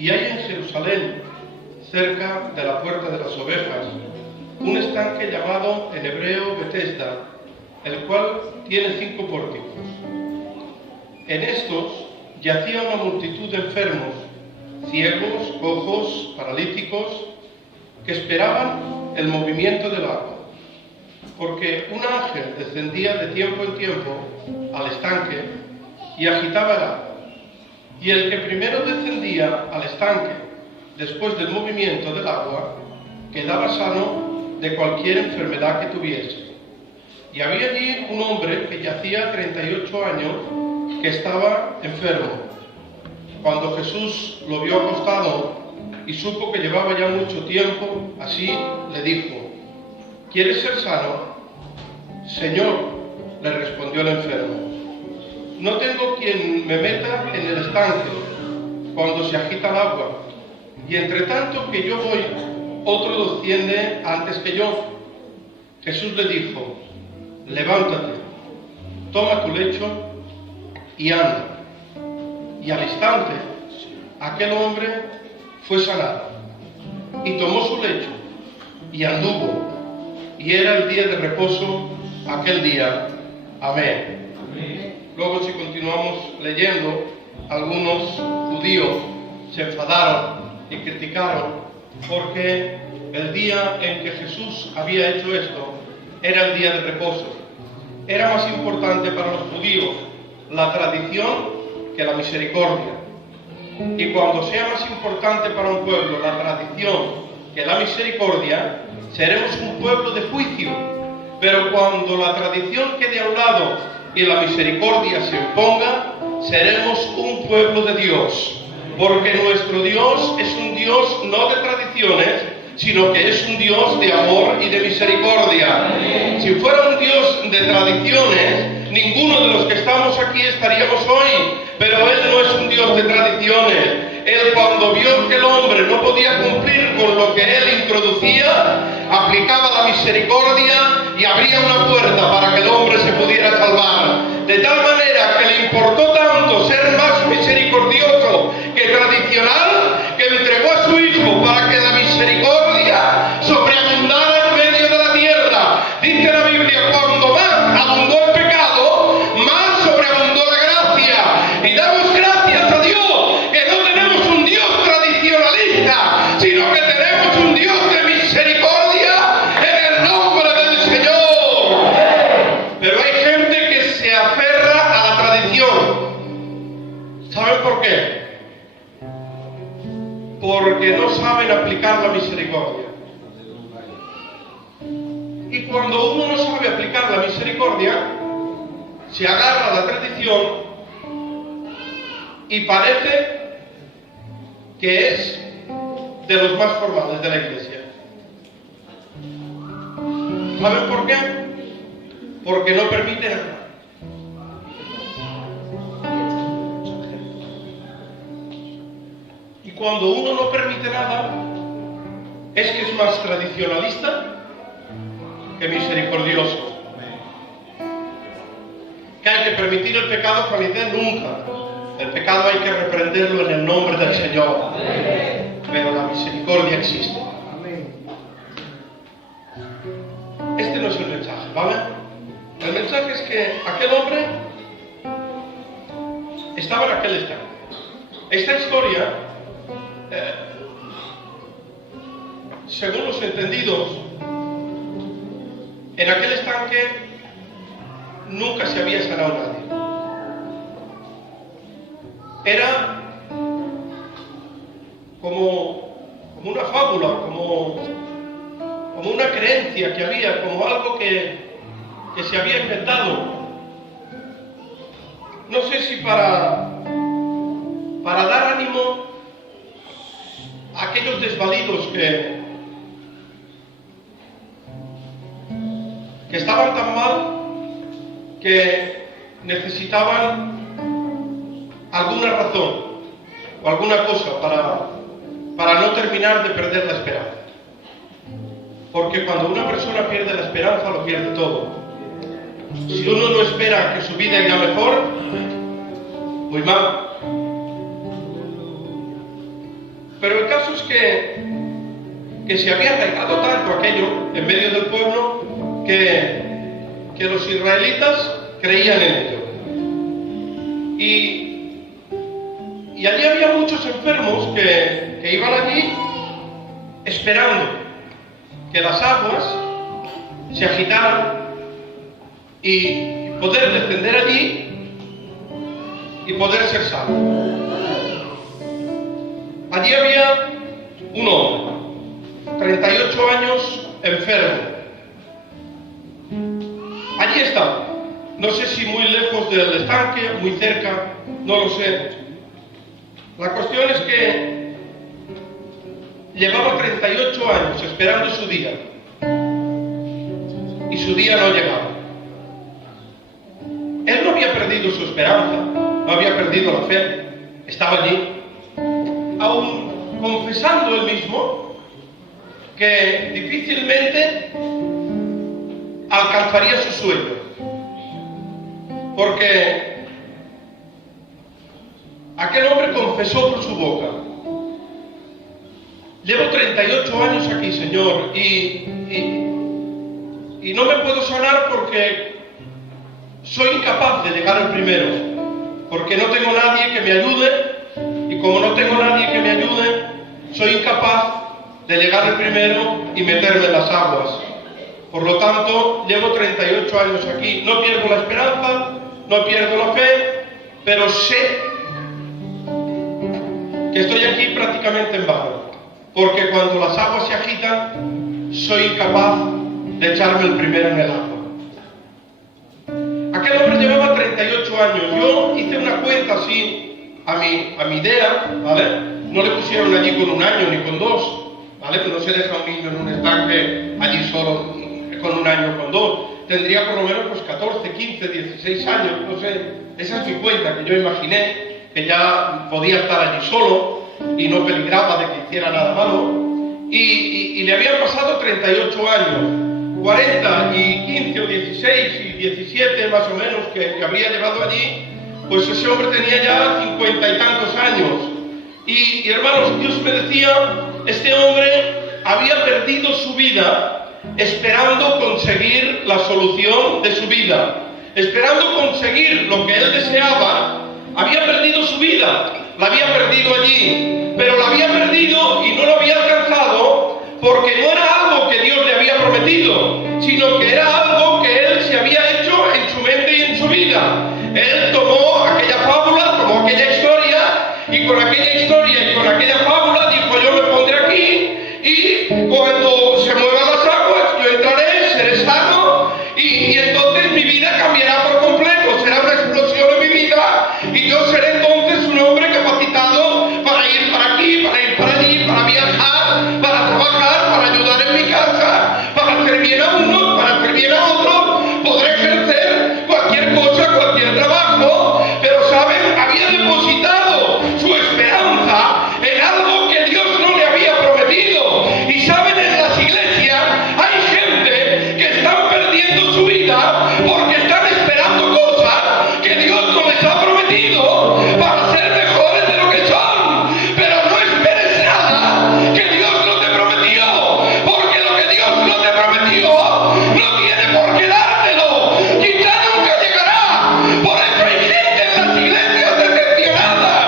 Y hay en Jerusalén, cerca de la Puerta de las Ovejas, un estanque llamado en hebreo Betesda, el cual tiene 5 pórticos. En estos yacía una multitud de enfermos, ciegos, cojos, paralíticos, que esperaban el movimiento del agua, porque un ángel descendía de tiempo en tiempo al estanque y agitaba el agua. Y el que primero descendía al estanque después del movimiento del agua quedaba sano de cualquier enfermedad que tuviese. Y había allí un hombre que yacía 38 años que estaba enfermo. Cuando Jesús lo vio acostado y supo que llevaba ya mucho tiempo así, le dijo: ¿quieres ser sano? Señor, le respondió el enfermo, no tengo quien me meta en el estanque cuando se agita el agua, y entre tanto que yo voy, otro desciende antes que yo. Jesús le dijo: levántate, toma tu lecho y anda. Y al instante aquel hombre fue sanado, y tomó su lecho y anduvo, y era el día de reposo aquel día. Amén. Luego, si continuamos leyendo, algunos judíos se enfadaron y criticaron porque el día en que Jesús había hecho esto era el día de reposo. Era más importante para los judíos la tradición que la misericordia. Y cuando sea más importante para un pueblo la tradición que la misericordia, seremos un pueblo de juicio. Pero cuando la tradición quede a un lado y la misericordia se imponga, seremos un pueblo de Dios. Porque nuestro Dios es un Dios no de tradiciones, sino que es un Dios de amor y de misericordia. Si fuera un Dios de tradiciones, ninguno de los que estamos aquí estaríamos hoy. Pero Él no es un Dios de tradiciones. Él, cuando vio que el hombre no podía cumplir con lo que Él introducía, aplicaba la misericordia y abría una puerta para que el hombre se pudiera salvar. De tal manera que le importó tanto ser más misericordioso que tradicional, que entregó a su Hijo para que la misericordia sobreabundara en medio de la tierra. Dice la Biblia: cuando más abundó el pecado, más sobreabundó la gracia. Y damos gracias a Dios que no tenemos un Dios tradicionalista, sino que tenemos un Dios de misericordia en el nombre del Señor. Pero hay gente que se aferra a la tradición. ¿Saben por qué? Porque no saben aplicar la misericordia. Y cuando uno no sabe aplicar la misericordia, se agarra a la tradición y parece que es de los más formales de la iglesia. ¿Saben por qué? Porque no permite nada. Y cuando uno no permite nada, es que es más tradicionalista que misericordioso. Que hay que permitir el pecado, Juanité, nunca. El pecado hay que reprenderlo en el nombre del Señor. Pero la misericordia existe. Este no es el mensaje, ¿vale? El mensaje es que aquel hombre estaba en aquel estanque. Esta historia, según los entendidos, en aquel estanque nunca se había sanado nadie. Era como una fábula, como una creencia que había, como algo que se había inventado. No sé si para dar ánimo a aquellos desvalidos que estaban tan mal que necesitaban alguna razón o alguna cosa para no terminar de perder la esperanza. Porque cuando una persona pierde la esperanza, lo pierde todo. Si uno no espera que su vida irá mejor, muy mal. caso es que se había arraigado tanto aquello en medio del pueblo que los israelitas creían en ello. Y allí había muchos enfermos que iban allí esperando que las aguas se agitaran y poder descender allí y poder ser salvos. Allí había un hombre, 38 años, enfermo. Allí estaba. No sé si muy lejos del estanque, muy cerca, no lo sé. La cuestión es que llevaba 38 años esperando su día. Y su día no llegaba. Él no había perdido su esperanza, no había perdido la fe. Estaba allí, aún confesando él mismo que difícilmente alcanzaría su sueño. Porque aquel hombre confesó por su boca: llevo 38 años aquí, Señor, y no me puedo sanar porque soy incapaz de llegar al primero, porque no tengo nadie que me ayude, y como no tengo nadie que me ayude, soy incapaz de llegar al primero y meterme en las aguas. Por lo tanto, llevo 38 años aquí, no pierdo la esperanza, no pierdo la fe, pero sé que estoy aquí prácticamente en vano, porque cuando las aguas se agitan, soy incapaz de echarme el primero en el agua. Aquel hombre llevaba 38 años. Yo hice una cuenta así a mi idea, ¿vale? No le pusieron allí con 1 año ni con 2, ¿vale? Que no se deja un niño en un estanque allí solo con 1 año o con 2. Tendría por lo menos pues 14, 15, 16 años, no sé. Esa es mi cuenta que yo imaginé, que ya podía estar allí solo y no peligraba de que hiciera nada malo. Y le habían pasado 38 años. 40 y 15 o 16 y 17 más o menos que habría llevado allí, pues ese hombre tenía ya 50 y tantos años. Y hermanos, Dios me decía, este hombre había perdido su vida esperando conseguir la solución de su vida, esperando conseguir lo que él deseaba. Había perdido su vida, la había perdido allí, pero la había perdido y no lo había alcanzado porque no era algo que Dios le había prometido, sino que era algo que él se había hecho en su mente y en su vida. Él tomó aquella fábula, tomó aquella historia, y con aquella historia y con aquella fábula dijo: yo me pondré aquí y cuando se muevan las aguas yo entraré, seré sano y entonces mi vida cambiará por completo, será una explosión en mi vida y yo seré entonces un hombre capacitado para ir para aquí, para ir para allí, para viajar, para trabajar, para ayudar en mi casa, para hacer bien a uno, para hacer bien a otro, podré ejercer cualquier cosa, cualquier trabajo, pero saben, había depositado su esperanza en algo que Dios no le había prometido. Y saben, en las iglesias hay gente que están perdiendo su vida porque están esperando cosas que Dios no les ha prometido para ser mejores de lo que son. Pero no esperes nada que Dios no te prometió, porque lo que Dios no te prometió no tiene por qué dártelo, quizá nunca llegará. Por eso hay gente en las iglesias decepcionadas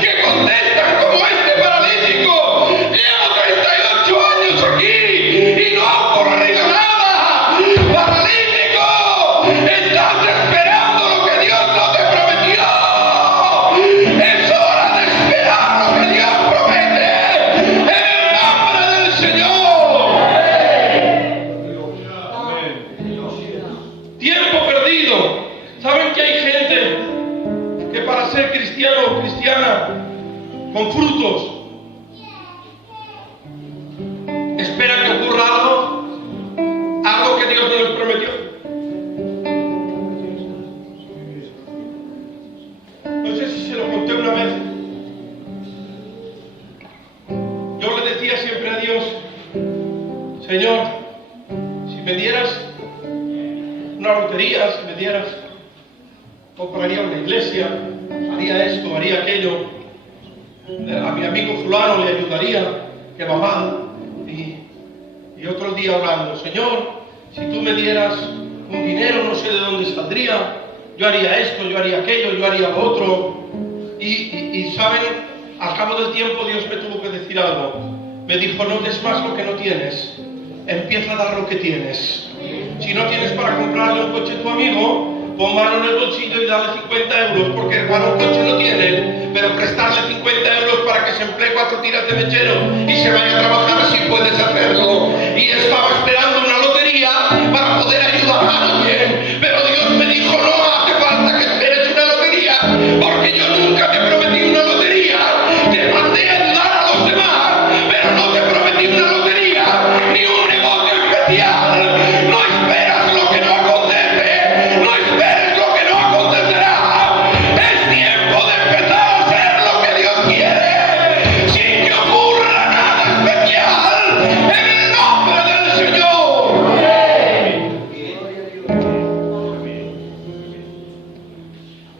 que contestan como este paralítico: llevo 38 años aquí y no ha ocurrido nada. Paralítico, estás esperando lo que Dios no te prometió. Es hora de esperar lo que Dios promete en el nombre del Señor. Tiempo perdido. ¿Saben que hay gente que para ser cristiano o cristiana con frutos espera que ocurra algo que Dios no les prometió? No sé si se lo conté una vez. Yo le decía siempre a Dios: Señor, si me dieras una lotería, si me dieras, compraría una iglesia, haría esto, haría aquello. a mi amigo fulano le ayudaría, que va mal. Y otro día orando, Señor, si tú me dieras un dinero, no sé de dónde saldría, yo haría esto, yo haría aquello, yo haría lo otro. Y saben, al cabo del tiempo Dios me tuvo que decir algo. Me dijo, no des más lo que no tienes, empieza a dar lo que tienes. Si no tienes para comprarle un coche a tu amigo, pon mano en el bolsillo y dale 50 euros, porque hermano, un coche no tiene, pero prestarle 50 euros para que se emplee 4 tiras de mechero y se vaya a trabajar, si puedes hacerlo. Y estaba esperando una lotería para poder ayudar a alguien, pero Dios me dijo, no hace falta que esperes una lotería, porque yo nunca te prometí una lotería. Te mandé a ayudar a los demás, pero no te prometí una lotería, ni un negocio especial. No esperas lo que no acontece, no esperes lo que no acontecerá. Es tiempo de empezar a hacer lo que Dios quiere, sin que ocurra nada especial, en el nombre del Señor.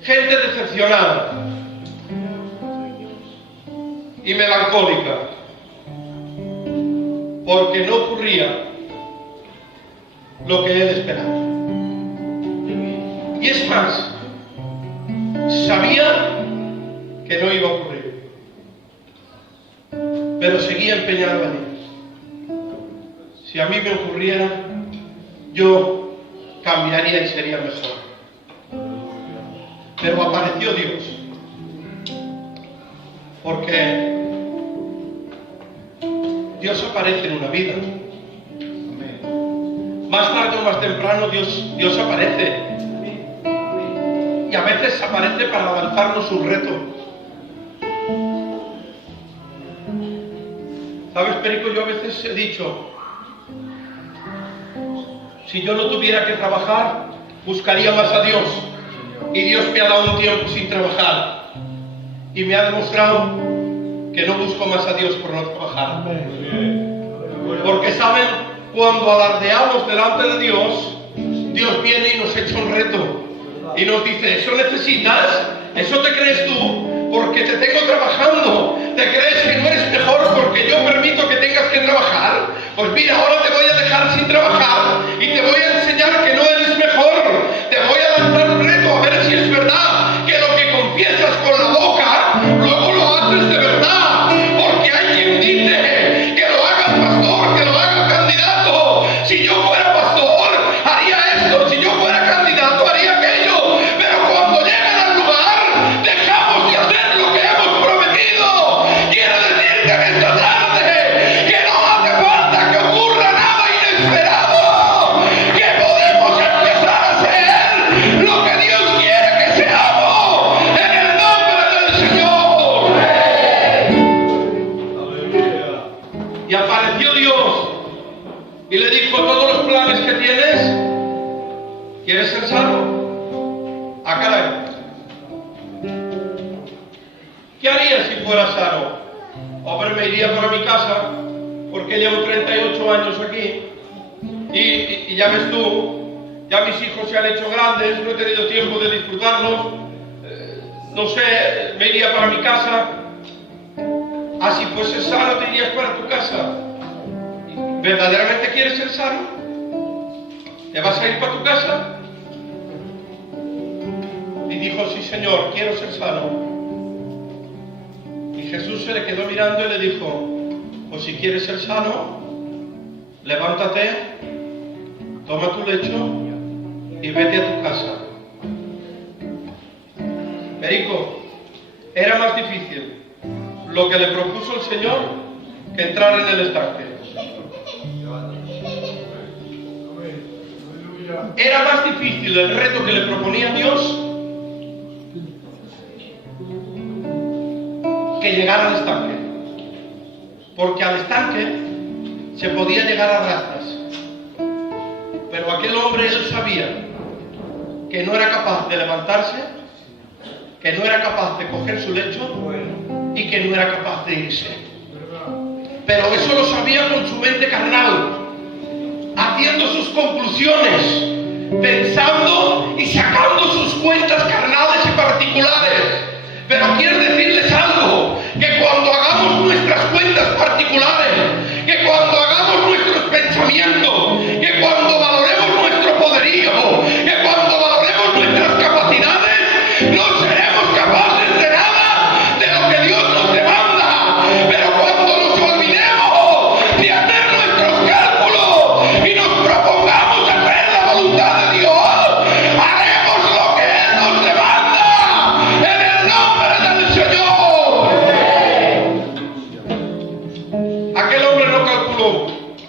Gente decepcionada y melancólica, porque no ocurría lo que él esperaba. Y es más, sabía que no iba a ocurrir, pero seguía empeñado en ello. Si a mí me ocurriera, yo cambiaría y sería mejor. Pero apareció Dios, porque Dios aparece en una vida. Más tarde o más temprano Dios aparece. Y a veces aparece para lanzarnos un reto. ¿Sabes, Perico? Yo a veces he dicho, si yo no tuviera que trabajar, buscaría más a Dios. Y Dios me ha dado un tiempo sin trabajar. Y me ha demostrado que no busco más a Dios por no trabajar. Porque saben, cuando alardeamos delante de Dios, Dios viene y nos echa un reto. Y nos dice, ¿eso necesitas? ¿Eso te crees tú? Porque te tengo trabajando. ¿Te crees que no eres mejor porque yo permito que tengas que trabajar? Pues mira, ahora te voy a dejar sin trabajar y te voy a enseñar que no eres mejor. Te voy a lanzar un reto a ver si es verdad que lo que confiesas con la boca, luego lo haces de verdad. Porque hay quien dice que lo hagas pastor, que lo hagas candidato. Si yo fuera pastor, haría esto. Si yo fuera candidato, haría aquello. Pero cuando llegan al lugar, dejamos de hacer lo que hemos prometido. Quiero decirte en esta tarde que no hace falta que ocurra nada inesperado, que podemos empezar a hacer lo que Dios quiere que seamos, en el nombre del Señor. Y apareció Dios y le dijo, todos los planes que tienes, ¿quieres ser sano? Ah, caray. ¿Qué haría si fuera sano? Hombre, me iría para mi casa, porque llevo 38 años aquí, y ya ves tú, ya mis hijos se han hecho grandes, no he tenido tiempo de disfrutarlos, no sé, me iría para mi casa. Ah, si fueses sano, te irías para tu casa. ¿Verdaderamente quieres ser sano? ¿Te vas a ir para tu casa? Y dijo, sí, Señor, quiero ser sano. Y Jesús se le quedó mirando y le dijo, pues si quieres ser sano, levántate, toma tu lecho y vete a tu casa. Perico, era más difícil lo que le propuso el Señor que entrar en el estanque. Era más difícil el reto que le proponía Dios que llegar al estanque, porque al estanque se podía llegar a rastras, pero aquel hombre, él sabía que no era capaz de levantarse, que no era capaz de coger su lecho y que no era capaz de irse. Pero eso lo sabía con su mente carnal, haciendo sus conclusiones, pensando y sacando sus cuentas carnales y particulares. Pero quiero decirles algo, que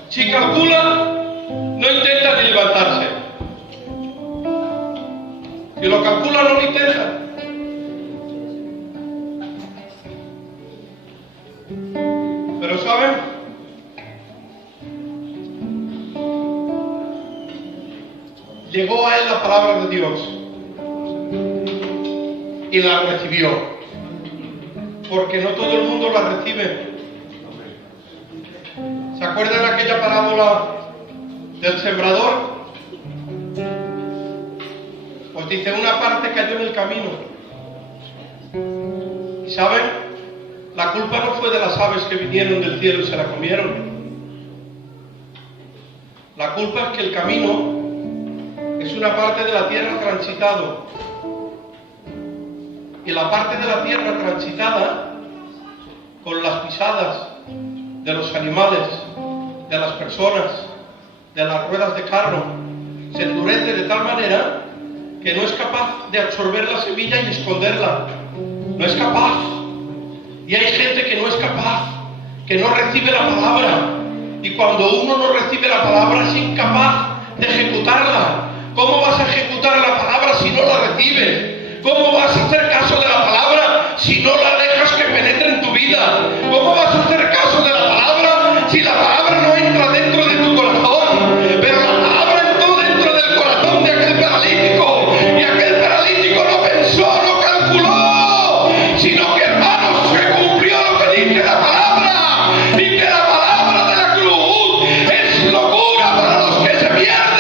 Si calcula, no intenta ni levantarse. Si lo calcula, no lo intenta. Pero ¿saben? Llegó a él la palabra de Dios y la recibió, porque no todo el mundo la recibe. ¿Se acuerdan de aquella parábola del sembrador? Pues dice, una parte cayó en el camino. ¿Y saben? La culpa no fue de las aves que vinieron del cielo y se la comieron. La culpa es que el camino es una parte de la tierra transitado. Y la parte de la tierra transitada, con las pisadas de los animales, de las personas, de las ruedas de carro, se endurece de tal manera que no es capaz de absorber la semilla y esconderla. No es capaz. Y hay gente que no es capaz, que no recibe la palabra. Y cuando uno no recibe la palabra es incapaz de ejecutarla. ¿Cómo vas a ejecutar la palabra si no la recibes? ¿Cómo vas a hacer caso de la palabra si no la dejas que penetre en tu vida? ¿Cómo vas a hacer caso de la palabra si la palabra no entra dentro de tu corazón? Pero la palabra entró dentro del corazón de aquel paralítico. Y aquel paralítico no pensó, no calculó, sino que, hermanos, se cumplió lo que dice la palabra. Y que la palabra de la cruz es locura para los que se pierden.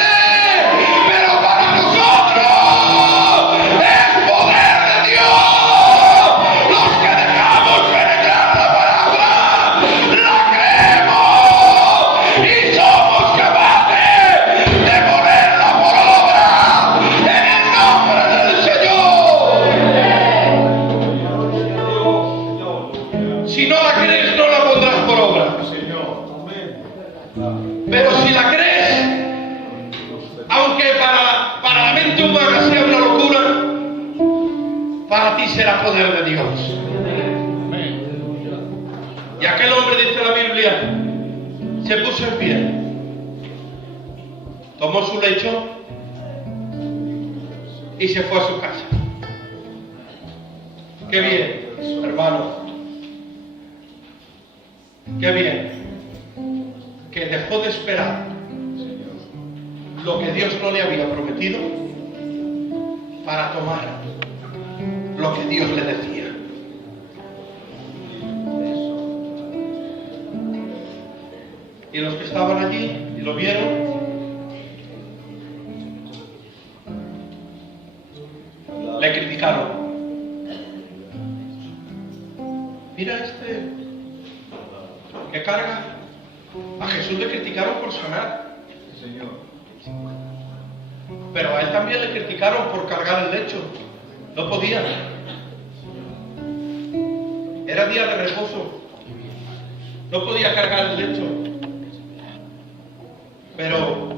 Pero si la crees, aunque para la mente humana sea una locura, para ti será poder de Dios. Y aquel hombre, dice la Biblia, se puso en pie, tomó su lecho y se fue a su casa. Qué bien, hermano. Qué bien. Que dejó de esperar lo que Dios no le había prometido para tomar lo que Dios le decía. Y los que estaban allí y lo vieron, le criticaron. Mira este que carga. A Jesús le criticaron por sanar, pero a él también le criticaron por cargar el lecho. No podía. Era día de reposo. No podía cargar el lecho. Pero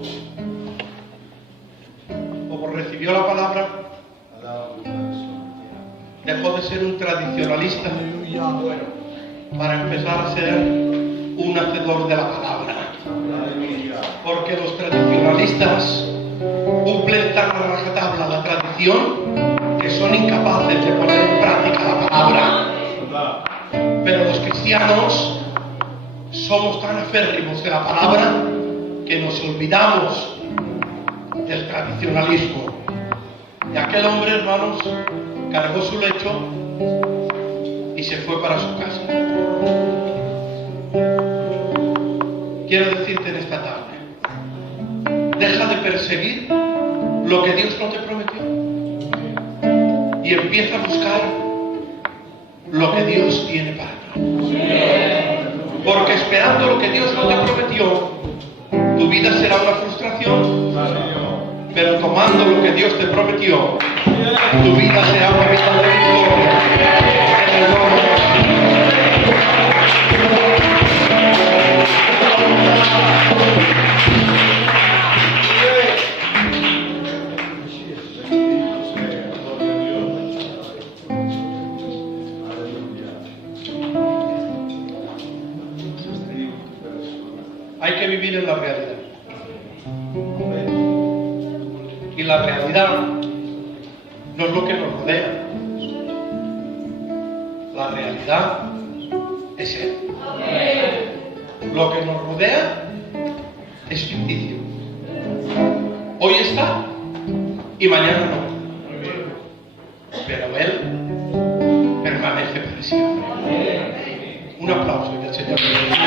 como recibió la palabra, dejó de ser un tradicionalista para empezar a ser un hacedor de la palabra. Porque los tradicionalistas cumplen tan a rajatabla la tradición que son incapaces de poner en práctica la palabra. Pero los cristianos somos tan aférrimos de la palabra que nos olvidamos del tradicionalismo. Y aquel hombre, hermanos, cargó su lecho y se fue para su casa. Quiero decirte en esta tarde, deja de perseguir lo que Dios no te prometió y empieza a buscar lo que Dios tiene para ti. Porque esperando lo que Dios no te prometió, tu vida será una frustración. Pero tomando lo que Dios te prometió, tu vida será una vida de victoria. En el nombre de hay que vivir en la realidad. Y la realidad no es lo que nos rodea. La realidad es Él. Lo que nos rodea es ficticio. Hoy está y mañana no. Pero Él permanece para siempre. Un aplauso que el Señor le dé.